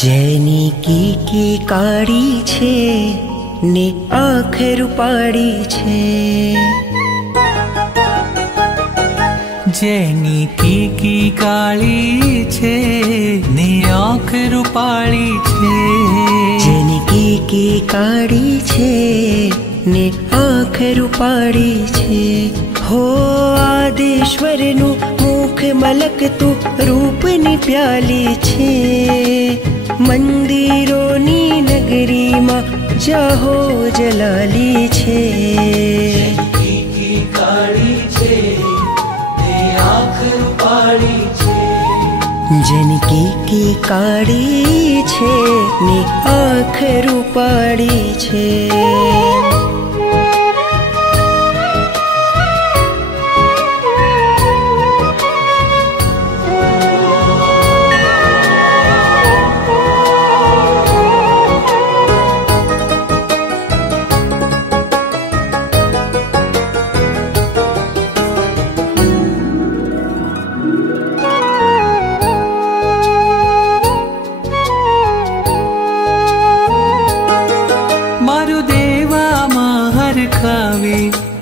જેની કીકી કાળી છે ને આંખ રૂપાળી છે, જેની કીકી કાળી છે ને આંખ રૂપાળી છે, જેની કીકી કાળી છે ને આંખ રૂપાળી છે, હો આદેશ્વરનું મુખ મલકતું રૂપની પ્યાલી છે, મંદિરોની નગરીમાં જાહો જલાલી છે, કીકી કાળી છે ને આંખ રૂપાળી છે, જેની કીકી કાળી છે ને આંખ રૂપાળી છે.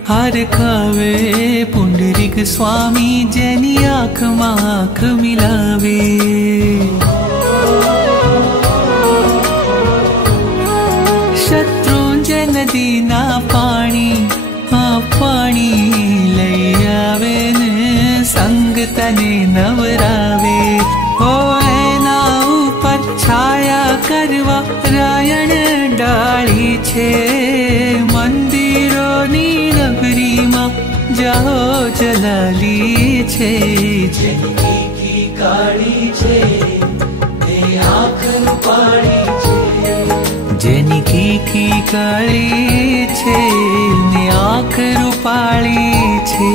हार खावे पुंडरीक स्वामी जेनी आँख में आँख मिलावे, शत्रुंजय नदी ना पानी हाँ पानी लई आवे ने संग तने नवरावे, हो एना ऊपर छाया करवा रायण डाली छे, मंदिरोनी नगरी में जाओ जलाली छे, जेनी कीकी काળી છે ને આંખ રૂપાળી છે, જેની કીકી કાળી છે ને આંખ રૂપાળી છે.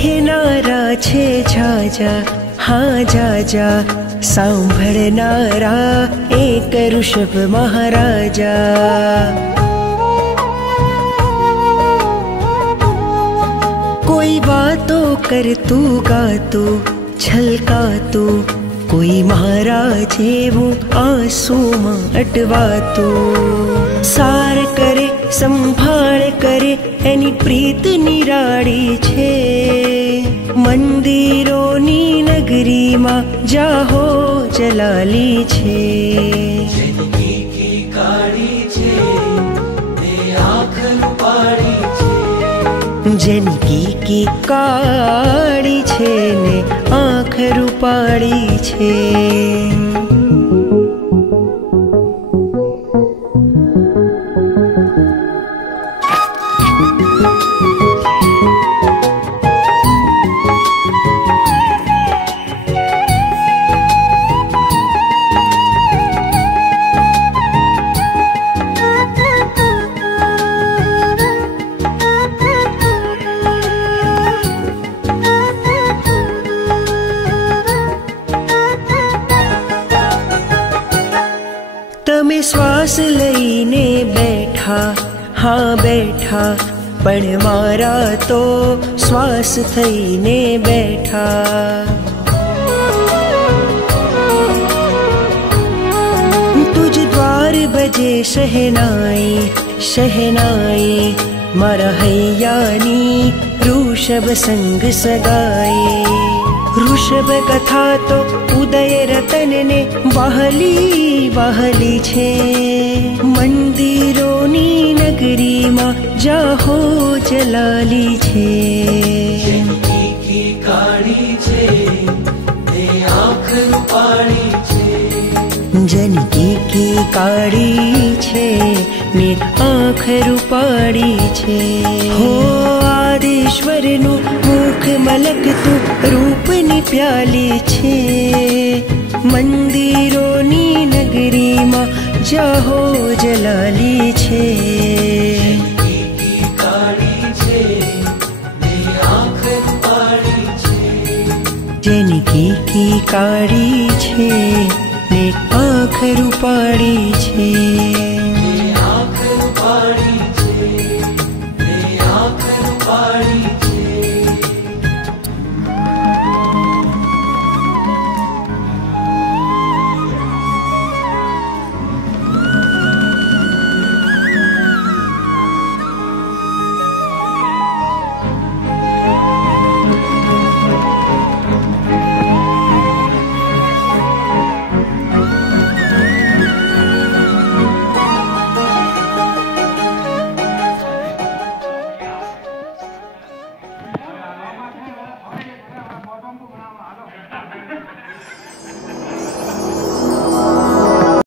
કહેનારા છે જાજા હા જાજા, સાંભળનારા એક ઋષભ મહારાજા, કોઈ વાતો કરતું ગાતું છલકાતું, કોઈ મારા જેવું આંસુમાં અટવાતું, સાર કરે સંભાળ કરે એની પ્રીત નિરાળી છે, મંદિરોની નગરીમાં જાહો જલાલી છે, જેની કીકી કાળી છે ને આંખ રૂપાળી છે, જેની કીકી કાળી છે ને આંખ રૂપાળી છે. તમે શ્વાસ લઈને બેઠા હા બેઠા, પણ મારા તો શ્વાસ થઈને બેઠા, तुझ द्वार बजे शहनाई शहनाई, मारा हैयानी ऋषभ संग सगाई, वृषभ कथा तो उदय रतन ने वहली वहली छे। मंदिरोनी नगरी मां जाहो जलाली छे। जनकी की काड़ी छे ने आँख रूपाળી छे। जनकी की काड़ी छे ने आँख रूपाળી छे। हो आदिश्वरनु मुख मलकतु रूपनी प्याली छे। मंदिरोनी नगरी मां जाहो जलाली छे। जनकी की काड़ी छे ने आँख रूपाળી छे। जनकी की काड़ी छे